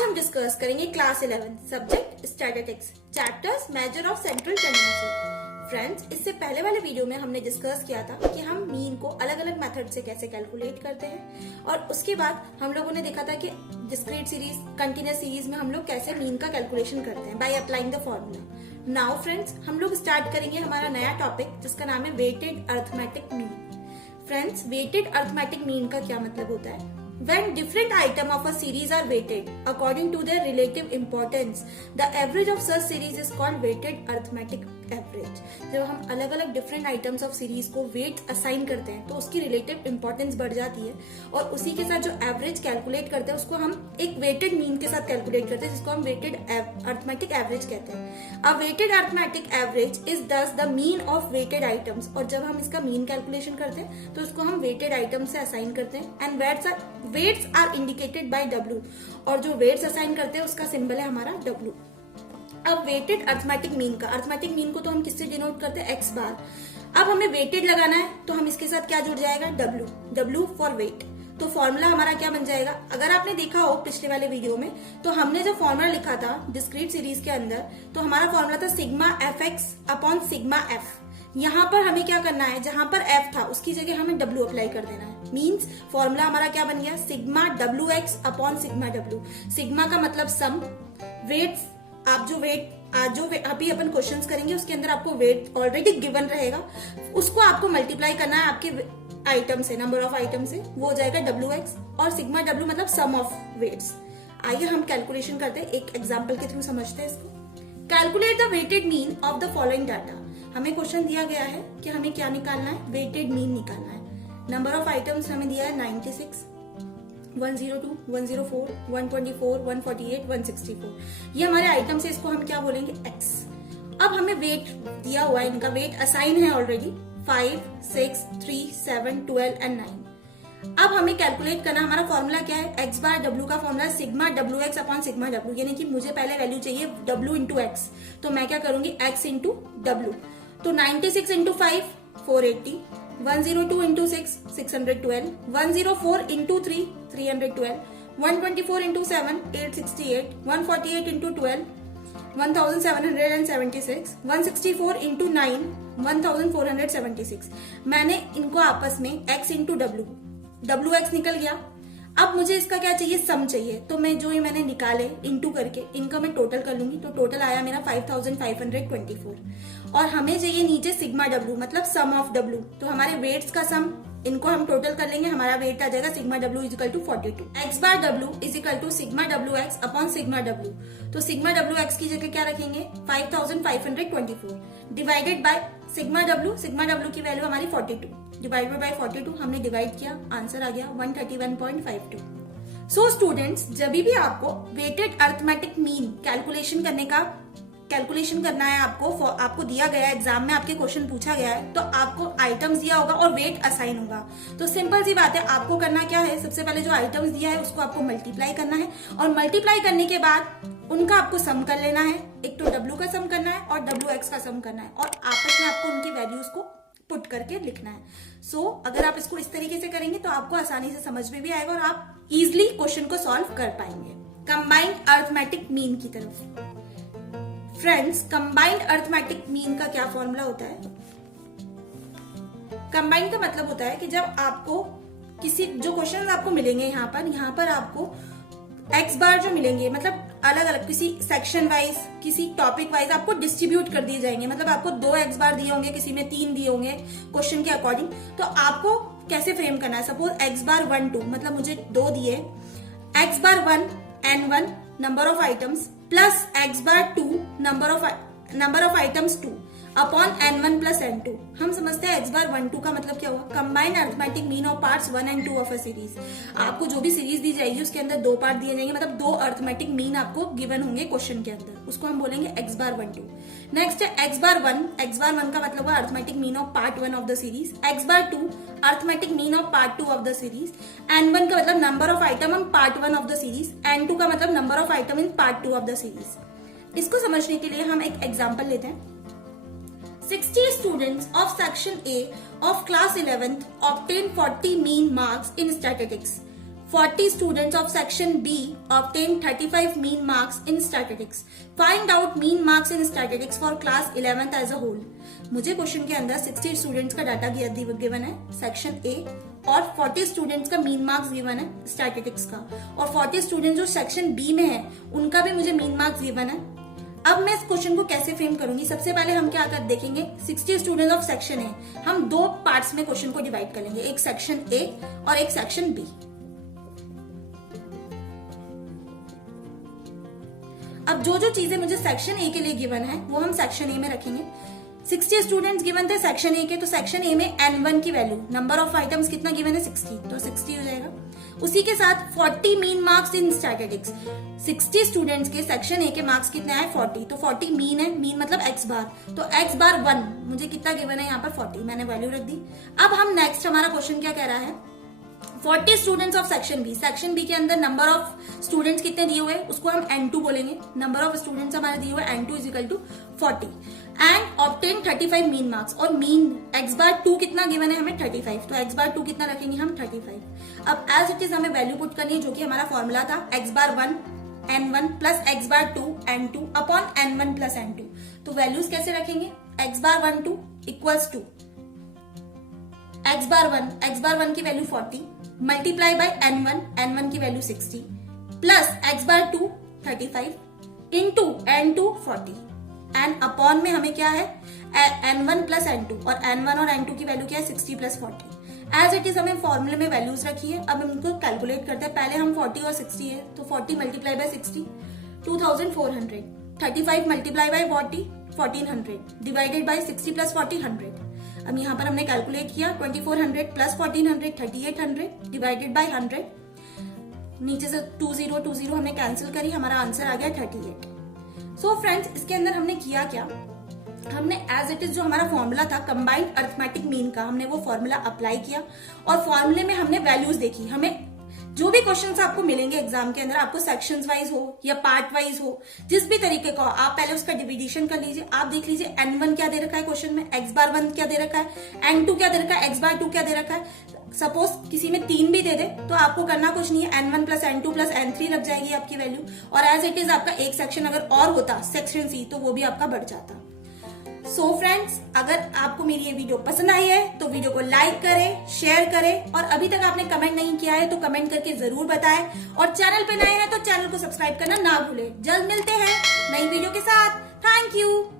आज हम डिस्कस करेंगे class 11 subject statistics chapters measure of central tendency. Friends, इससे पहले वाले वीडियो में हमने डिस्कस किया था कि हम मीन को अलग अलग मेथड से कैसे कैलकुलेट करते हैं और उसके बाद हम लोगों ने देखा था कि डिस्क्रीट सीरीज कंटिन्यूस सीरीज में हम लोग कैसे मीन का कैलकुलेशन करते हैं by applying the formula. Now friends, हम लोग स्टार्ट करेंगे हमारा नया टॉपिक जिसका नाम है weighted arithmetic mean. Friends, weighted arithmetic mean का क्या मतलब होता है? When different items of a series are weighted according to their relative importance, the average of such series is called weighted arithmetic average. जब हम अलग अलग different items of series को weight assign करते हैं तो उसकी relative importance बढ़ जाती है और उसी के साथ जो average calculate करते हैं उसको हम एक weighted mean के साथ calculate करते हैं जिसको हम weighted arithmetic average कहते हैं। A weighted arithmetic average is thus the mean of weighted items, और जब हम इसका mean calculation करते हैं तो उसको हम weighted items से assign करते हैं and weights are indicated by W, और जो weights assign करते हैं उसका सिंबल है हमारा W। अब वेटेड अरिथमेटिक मीन का, अरिथमेटिक मीन को तो हम किससे डिनोट करते हैं? x बार। अब हमें वेटेड लगाना है तो हम इसके साथ क्या जुड़ जाएगा? W for wait. तो फॉर्मूला हमारा क्या बन जाएगा? अगर आपने देखा हो पिछले वाले वीडियो में तो हमने जो फॉर्मूला लिखा था डिस्क्रीट सीरीज के अंदर, तो हमारा फॉर्मूला था sigma F x upon sigma F. यहाँ पर हमें क्या करना है? जहां पर f था उसकी जगह हमें w अप्लाई कर देना है। मींस फॉर्मूला हमारा क्या बन गया? Sigma W X upon sigma w। Sigma का मतलब सम, वेट्स आप जो अभी अपन क्वेश्चंस करेंगे उसके अंदर आपको वेट ऑलरेडी गिवन रहेगा, उसको आपको मल्टीप्लाई करना है आपके आइटम से, नंबर ऑफ आइटम से, वो हो जाएगा डब्ल्यू एक्स, और सिग्मा डब्ल्यू मतलब सम ऑफ वेट्स। आइए हम कैलकुलेशन करते हैं, एक एग्जाम्पल के थ्रू समझते हैं इसको। Calculate the weighted mean of the following data. हमें क्वेश्चन दिया गया है कि हमें क्या निकालना है? वेटेड मीन निकालना है। नंबर ऑफ आइटम्स हमें दिया है 96, 102, 104, 124, 148, 164। ये हमारे आइटम्स है, इसको हम क्या बोलेंगे? x। अब हमें वेट दिया हुआ है, इनका वेट असाइन है ऑलरेडी 5, 6, 3, 7, 12 एंड 9। अब हमें कैलकुलेट करना, हमारा फॉर्मूला क्या है? x बार w का formula sigma W X upon sigma w, यानी कि मुझे पहले वैल्यू चाहिए w इंटू एक्स, तो मैं क्या करूंगी? x into W. तो 96 into 5 480, 102 into 6 612, 104 into 3 312, 124 into 7 868, 148 into 12 1776, 164 into 9 1476। मैंने इनको आपस में x इंटू डब्ल्यू एक्स निकल गया। अब मुझे इसका क्या चाहिए? सम चाहिए। तो मैं जो ये मैंने निकाले इंटू करके इनका मैं टोटल कर लूंगी, तो टोटल आया मेरा 5524। और हमें चाहिए नीचे सिग्मा डब्ल्यू मतलब सम ऑफ डब्ल्यू, तो हमारे वेट्स का सम, इनको हम टोटल कर लेंगे, हमारा वेट आ जाएगा sigma W is equal to 42। X bar W is equal to sigma W X upon sigma W. तो सिग्मा डब्ल्यू एक्स की जगह क्या रखेंगे? 5524 डिवाइडेड बाय सिग्मा डब्ल्यू की वैल्यू हमारी 42, डिवाइडेड बाय 42 हमने डिवाइड किया, आंसर आ गया 131.52। सो स्टूडेंट्स, जब भी आपको वेटेड अरिथमेटिक मीन कैलकुलेशन करना है, आपको दिया गया एग्जाम में आपके क्वेश्चन पूछा गया है, तो आपको आइटम्स दिया होगा और वेट असाइन होगा। तो सिंपल सी बात है, आपको करना क्या है? सबसे पहले जो आइटम्स दिया है उसको आपको मल्टीप्लाई करना है, और मल्टीप्लाई करने के बाद उनका आपको सम कर लेना है। एक तो डब्ल्यू का सम करना है और डब्ल्यू एक्स का सम करना है, और आपस में आपको उनकी वैल्यूज को पुट करके लिखना है। सो अगर आप इसको इस तरीके से करेंगे तो आपको आसानी से समझ में भी आएगा और आप इजिली क्वेश्चन को सॉल्व कर पाएंगे। कंबाइंड अरिथमेटिक मीन की तरफ। फ्रेंड्स, कंबाइंड अरिथमेटिक मीन का क्या फॉर्मूला होता है? कंबाइंड का मतलब होता है कि जब आपको जो क्वेश्चन आपको मिलेंगे यहाँ पर आपको x बार जो मिलेंगे, मतलब अलग अलग किसी सेक्शन वाइज, किसी टॉपिक वाइज आपको डिस्ट्रीब्यूट कर दिए जाएंगे। मतलब आपको 2 x बार दिए होंगे, किसी में 3 दिए होंगे क्वेश्चन के अकॉर्डिंग। तो आपको कैसे फ्रेम करना है? सपोज x बार 1 2, मतलब मुझे 2 दिए, x bar 1 n1 number of items plus x bar 2 number of items 2 upon n1 plus n2। हम समझते हैं x बार 1 2 का मतलब क्या हुआ? Combined arithmetic mean of parts 1 and 2 of a series. आपको जो भी सीरीज दी जाएगी उसके अंदर 2 पार्ट दिए जाएंगे, मतलब 2 अरिथमेटिक मीन आपको गिवन होंगे क्वेश्चन के अंदर, उसको हम बोलेंगे x बार 1 2। नेक्स्ट है x बार 1 का मतलब हुआ arithmetic mean of part 1 of the series, x bar 2 arithmetic mean of part 2 of the series, n1 का मतलब number of item in part 1 of the series, n2 का मतलब number of item in part 2 of the series. इसको समझने के लिए हम एक एग्जाम्पल लेते हैं। 60 students of section A of class 11th obtained 40 mean marks in statistics. 40 students of section B obtained 35 mean marks in statistics. Find out mean marks in statistics for class 11th as a whole. मुझे question के अंदर 60 students का data given है section A और 40 students का mean marks given है statistics का, और 40 स्टूडेंट्स जो सेक्शन बी में है उनका भी मुझे मीन मार्क्स गिवन है। अब मैं इस क्वेश्चन को कैसे फ्रेम करूंगी, सबसे पहले हम क्या कर देखेंगे, 60 स्टूडेंट ऑफ सेक्शन ए, हम दो पार्ट्स में क्वेश्चन को डिवाइड कर लेंगे, एक सेक्शन ए और एक सेक्शन बी। अब जो जो चीजें मुझे सेक्शन ए के लिए गिवन है वो हम सेक्शन ए में रखेंगे। 60 स्टूडेंट्स गिवन थे सेक्शन ए के, तो सेक्शन ए में N1 की वैल्यू, नंबर ऑफ आइटम्स कितना गिवन है 60, तो 60 हो जाएगा। उसी के साथ 40 mean marks in statistics, 60 students के सेक्शन ए के मार्क्स कितने आए 40, तो 40 मीन है, मीन मतलब x बार, तो x बार 1 मुझे कितना गिवन है यहाँ पर 40, मैंने वैल्यू रख दी। अब हम नेक्स्ट हमारा क्वेश्चन क्या कह रहा है, 40 students of section B, section B के अंदर नंबर ऑफ स्टूडेंट्स कितने दिए हुए, उसको हम N2 बोलेंगे, नंबर ऑफ स्टूडेंट्स हमारे दिए हुए N2 is equal to 40 and obtain 35 mean marks, और मीन x बार 2 कितना गिवन है हमें 35, तो x बार 2 कितना रखेंगे हम 35। अब एज इट इज हमें वैल्यू पुट करनी है जो कि हमारा फॉर्मूला था x bar 1 N1 plus x bar 2 N2 upon N1 plus N2। तो वैल्यूज कैसे रखेंगे, x bar 1 2 equals to x bar 1 की वैल्यू 40 मल्टीप्लाई बाय N1 की value 60 plus x bar 2 35 into N2 40 and upon में हमें क्या है N1 प्लस N2, और N1 और N2 की वैल्यू क्या है 60 प्लस 40। एज इट इज हमें फॉर्मूले में वैल्यूज रखी है, अब हम इनको कैलकुलेट करते हैं। पहले हम 40 और 60 है, तो 40 multiply bye 60 2400, 35 multiply by 40 1400 divided by 60 plus 40 100। अब यहाँ पर हमने कैलकुलेट किया 2400 प्लस 1400 3800 डिवाइडेड बाय 100, नीचे से 20 हमने कैंसिल करी, हमारा आंसर आ गया 38। सो फ्रेंड्स, इसके अंदर हमने किया क्या, हमने एज इट इज जो हमारा फॉर्मूला था कंबाइंड अरिथमेटिक मीन का, हमने वो फॉर्मूला अप्लाई किया और फॉर्मूले में हमने वैल्यूज देखी। हमें जो भी क्वेश्चंस आपको मिलेंगे एग्जाम के अंदर, आपको सेक्शंस वाइज हो या पार्ट वाइज हो, जिस भी तरीके का हो, आप पहले उसका डिविडेशन कर लीजिए। आप देख लीजिए N1 क्या दे रखा है क्वेश्चन में, x बार 1 क्या दे रखा है, N2 क्या दे रखा है, x बार 2 क्या दे रखा है। सपोज किसी में 3 भी दे दे तो आपको करना कुछ नहीं है, N1 plus N2 plus N3 लग जाएगी आपकी वैल्यू, और एज इट इज आपका एक सेक्शन अगर और होता सेक्शन सी, तो वो भी आपका बढ़ जाता। सो फ्रेंड्स, अगर आपको मेरी ये वीडियो पसंद आई है तो वीडियो को लाइक करें, शेयर करें, और अभी तक आपने कमेंट नहीं किया है तो कमेंट करके जरूर बताएं, और चैनल पे नए हैं तो चैनल को सब्सक्राइब करना ना भूलें। जल्द मिलते हैं नई वीडियो के साथ। Thank you.